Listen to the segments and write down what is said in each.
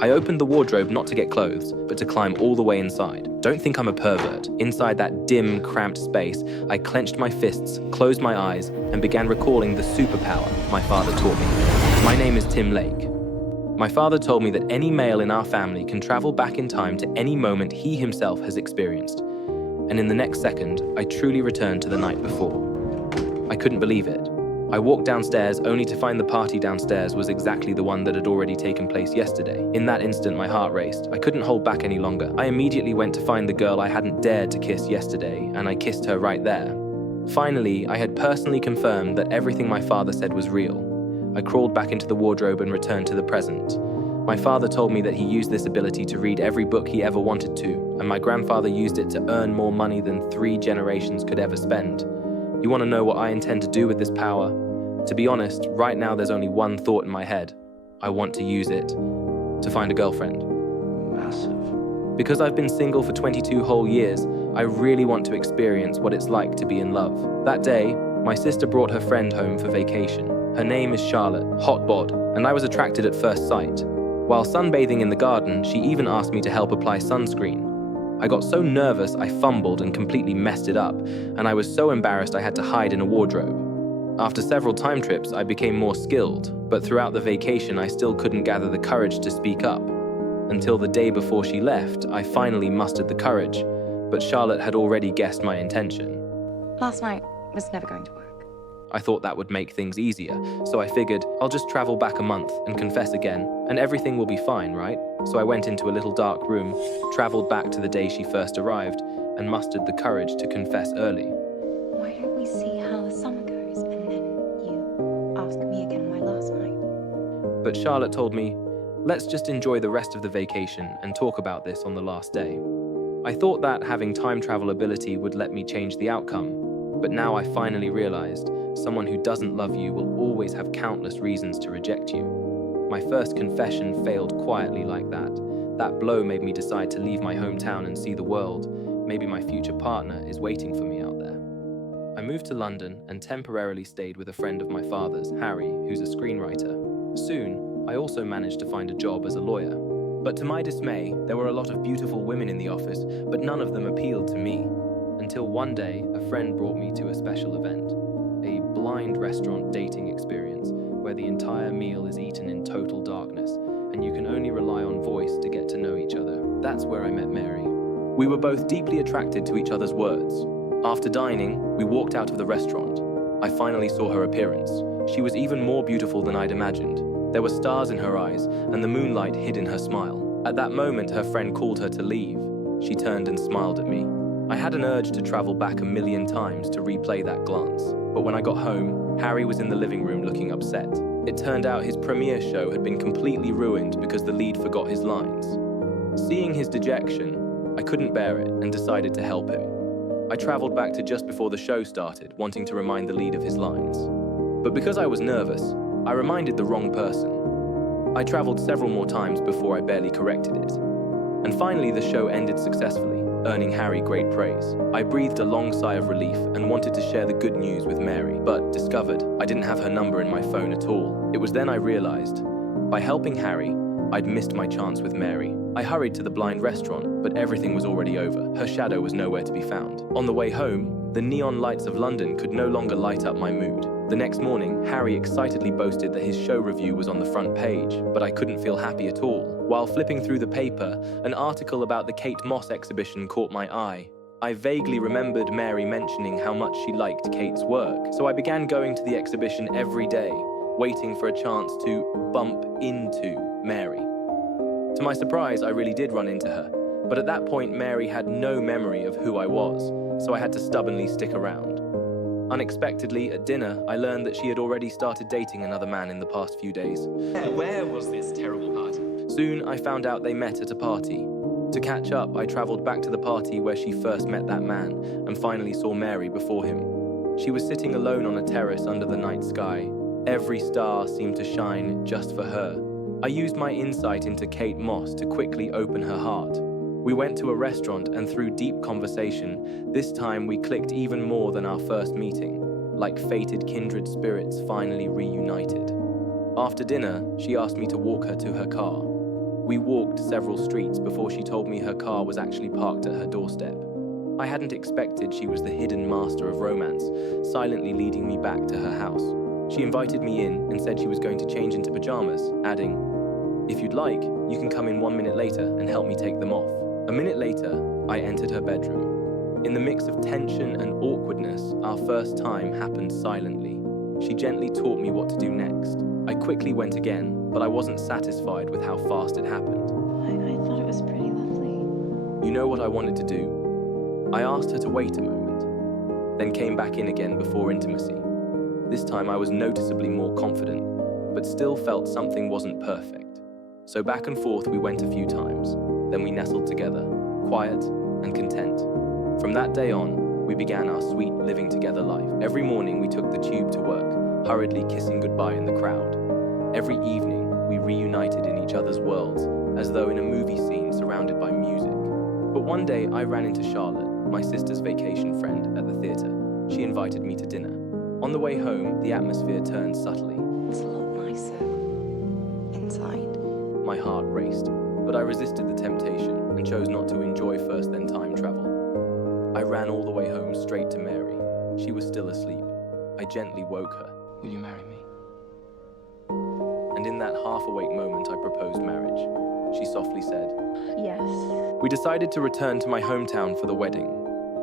I opened the wardrobe not to get clothes, but to climb all the way inside. Don't think I'm a pervert. Inside that dim, cramped space, I clenched my fists, closed my eyes, and began recalling the superpower my father taught me. My name is Tim Lake. My father told me that any male in our family can travel back in time to any moment he himself has experienced. And in the next second, I truly returned to the night before. I couldn't believe it. I walked downstairs only to find the party downstairs was exactly the one that had already taken place yesterday. In that instant, my heart raced. I couldn't hold back any longer. I immediately went to find the girl I hadn't dared to kiss yesterday, and I kissed her right there. Finally, I had personally confirmed that everything my father said was real. I crawled back into the wardrobe and returned to the present. My father told me that he used this ability to read every book he ever wanted to, and my grandfather used it to earn more money than 3 generations could ever spend. You want to know what I intend to do with this power? To be honest, right now there's only one thought in my head. I want to use it to find a girlfriend. Massive. Because I've been single for 22 whole years, I really want to experience what it's like to be in love. That day, my sister brought her friend home for vacation. Her name is Charlotte, hot bod, and I was attracted at first sight. While sunbathing in the garden, she even asked me to help apply sunscreen. I got so nervous I fumbled and completely messed it up, and I was so embarrassed I had to hide in a wardrobe. After several time trips, I became more skilled, but throughout the vacation I still couldn't gather the courage to speak up. Until the day before she left, I finally mustered the courage, but Charlotte had already guessed my intention. Last night was never going to work. I thought that would make things easier, so I figured I'll just travel back a month and confess again, and everything will be fine, right? So I went into a little dark room, traveled back to the day she first arrived, and mustered the courage to confess early. Why don't we see how the summer goes, and then you ask me again why last night? But Charlotte told me, let's just enjoy the rest of the vacation and talk about this on the last day. I thought that having time travel ability would let me change the outcome, but now I finally realized someone who doesn't love you will always have countless reasons to reject you. My first confession failed quietly like that. That blow made me decide to leave my hometown and see the world. Maybe my future partner is waiting for me out there. I moved to London and temporarily stayed with a friend of my father's, Harry, who's a screenwriter. Soon, I also managed to find a job as a lawyer. But to my dismay, there were a lot of beautiful women in the office, but none of them appealed to me. Until one day, a friend brought me to a special event. A blind restaurant dating experience where the entire meal is eaten in total darkness and you can only rely on voice to get to know each other. That's where I met Mary. We were both deeply attracted to each other's words. After dining, we walked out of the restaurant. I finally saw her appearance. She was even more beautiful than I'd imagined. There were stars in her eyes and the moonlight hid in her smile. At that moment, her friend called her to leave. She turned and smiled at me. I had an urge to travel back 1,000,000 times to replay that glance. But when I got home, Harry was in the living room looking upset. It turned out his premiere show had been completely ruined because the lead forgot his lines. Seeing his dejection, I couldn't bear it and decided to help him. I traveled back to just before the show started, wanting to remind the lead of his lines. But because I was nervous, I reminded the wrong person. I traveled several more times before I barely corrected it. And finally, the show ended successfully, earning Harry great praise. I breathed a long sigh of relief and wanted to share the good news with Mary, but discovered I didn't have her number in my phone at all. It was then I realized, by helping Harry, I'd missed my chance with Mary. I hurried to the blind restaurant, but everything was already over. Her shadow was nowhere to be found. On the way home, the neon lights of London could no longer light up my mood. The next morning, Harry excitedly boasted that his show review was on the front page, but I couldn't feel happy at all. While flipping through the paper, an article about the Kate Moss exhibition caught my eye. I vaguely remembered Mary mentioning how much she liked Kate's work, so I began going to the exhibition every day, waiting for a chance to bump into Mary. To my surprise, I really did run into her, but at that point Mary had no memory of who I was, so I had to stubbornly stick around. Unexpectedly, at dinner, I learned that she had already started dating another man in the past few days. Where was this terrible party? Soon, I found out they met at a party. To catch up, I traveled back to the party where she first met that man and finally saw Mary before him. She was sitting alone on a terrace under the night sky. Every star seemed to shine just for her. I used my insight into Kate Moss to quickly open her heart. We went to a restaurant and through deep conversation, this time we clicked even more than our first meeting, like fated kindred spirits finally reunited. After dinner, she asked me to walk her to her car. We walked several streets before she told me her car was actually parked at her doorstep. I hadn't expected she was the hidden master of romance, silently leading me back to her house. She invited me in and said she was going to change into pajamas, adding, "If you'd like, you can come in 1 minute later and help me take them off." A minute later, I entered her bedroom. In the mix of tension and awkwardness, our first time happened silently. She gently taught me what to do next. I quickly went again, but I wasn't satisfied with how fast it happened. I thought it was pretty lovely. You know what I wanted to do? I asked her to wait a moment, then came back in again before intimacy. This time I was noticeably more confident, but still felt something wasn't perfect. So back and forth we went a few times, then we nestled together, quiet and content. From that day on, we began our sweet living together life. Every morning we took the tube to work, hurriedly kissing goodbye in the crowd. Every evening we reunited in each other's worlds, as though in a movie scene surrounded by music. But one day I ran into Charlotte, my sister's vacation friend, at the theatre. She invited me to dinner. On the way home, the atmosphere turned subtly. It's a lot nicer inside. My heart raced, but I resisted the temptation and chose not to enjoy first then time travel. I ran all the way home straight to Mary. She was still asleep. I gently woke her. Will you marry me? And in that half-awake moment, I proposed marriage. She softly said. Yes. We decided to return to my hometown for the wedding.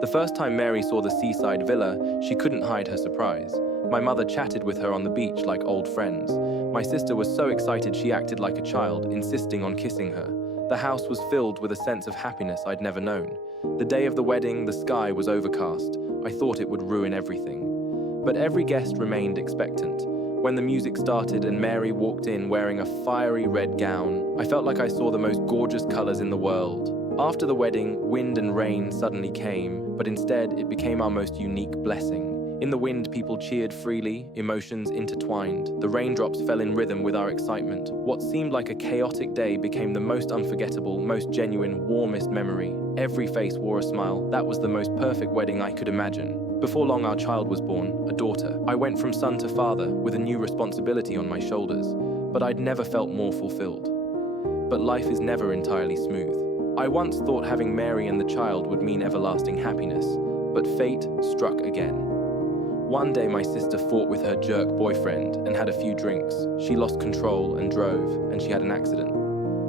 The first time Mary saw the seaside villa, she couldn't hide her surprise. My mother chatted with her on the beach like old friends. My sister was so excited she acted like a child, insisting on kissing her. The house was filled with a sense of happiness I'd never known. The day of the wedding, the sky was overcast. I thought it would ruin everything. But every guest remained expectant. When the music started and Mary walked in wearing a fiery red gown, I felt like I saw the most gorgeous colors in the world. After the wedding, wind and rain suddenly came, but instead it became our most unique blessing. In the wind, people cheered freely, emotions intertwined. The raindrops fell in rhythm with our excitement. What seemed like a chaotic day became the most unforgettable, most genuine, warmest memory. Every face wore a smile. That was the most perfect wedding I could imagine. Before long, our child was born, a daughter. I went from son to father with a new responsibility on my shoulders, but I'd never felt more fulfilled. But life is never entirely smooth. I once thought having Mary and the child would mean everlasting happiness, but fate struck again. One day my sister fought with her jerk boyfriend and had a few drinks. She lost control and drove, and she had an accident.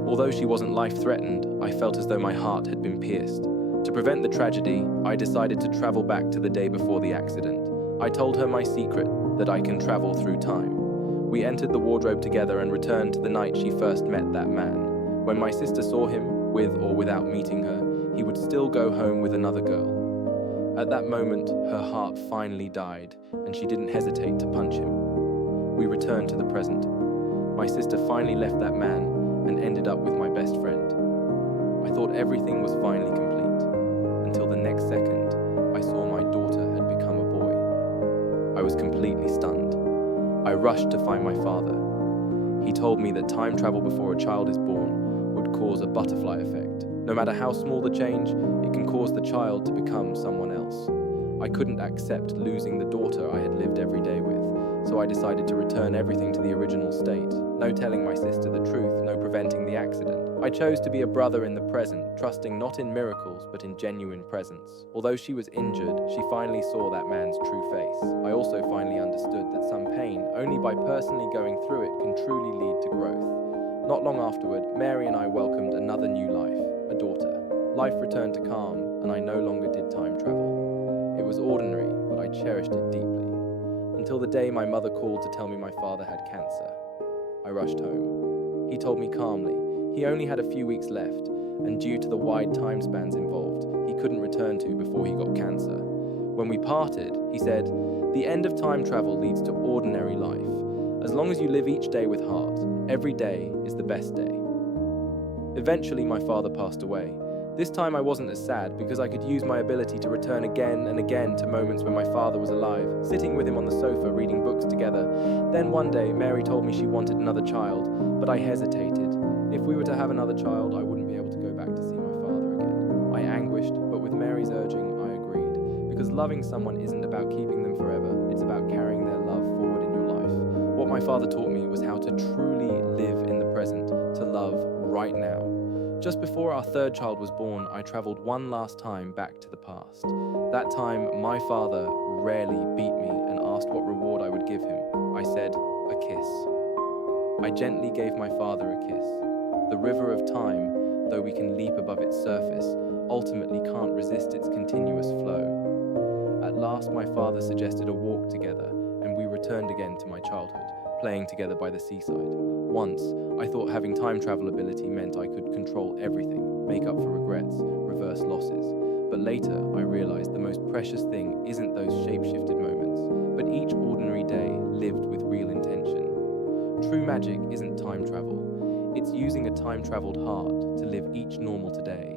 Although she wasn't life-threatened, I felt as though my heart had been pierced. To prevent the tragedy, I decided to travel back to the day before the accident. I told her my secret, that I can travel through time. We entered the wardrobe together and returned to the night she first met that man. When my sister saw him, with or without meeting her, he would still go home with another girl. At that moment, her heart finally died, and she didn't hesitate to punch him. We returned to the present. My sister finally left that man and ended up with my best friend. I thought everything was finally complete, until the next second, I saw my daughter had become a boy. I was completely stunned. I rushed to find my father. He told me that time travel before a child is born would cause a butterfly effect. No matter how small the change, it can cause the child to become someone else. I couldn't accept losing the daughter I had lived every day with, so I decided to return everything to the original state. No telling my sister the truth, no preventing the accident. I chose to be a brother in the present, trusting not in miracles, but in genuine presence. Although she was injured, she finally saw that man's true face. I also finally understood that some pain, only by personally going through it, can truly lead to growth. Not long afterward, Mary and I welcomed another new life, a daughter. Life returned to calm, and I no longer did time travel. It was ordinary, but I cherished it deeply. Until the day my mother called to tell me my father had cancer. I rushed home. He told me calmly he only had a few weeks left, and due to the wide time spans involved, he couldn't return to before he got cancer. When we parted, he said, "The end of time travel leads to ordinary life. As long as you live each day with heart, every day is the best day." Eventually, my father passed away. This time I wasn't as sad because I could use my ability to return again and again to moments when my father was alive, sitting with him on the sofa reading books together. Then one day, Mary told me she wanted another child, but I hesitated. If we were to have another child, I wouldn't be able to go back to see my father again. I anguished, but with Mary's urging, I agreed. Because loving someone isn't about keeping them forever, it's about carrying their love forward in your life. What my father taught me was how to truly live in the present, to love right now. Just before our third child was born, I traveled one last time back to the past. That time, my father rarely beat me and asked what reward I would give him. I said, a kiss. I gently gave my father a kiss. The river of time, though we can leap above its surface, ultimately can't resist its continuous flow. At last, my father suggested a walk together, and we returned again to my childhood, playing together by the seaside. Once, I thought having time travel ability meant I could control everything, make up for regrets, reverse losses. But later, I realized the most precious thing isn't those shape-shifted moments, but each ordinary day lived with real intention. True magic isn't time travel. It's using a time-traveled heart to live each normal today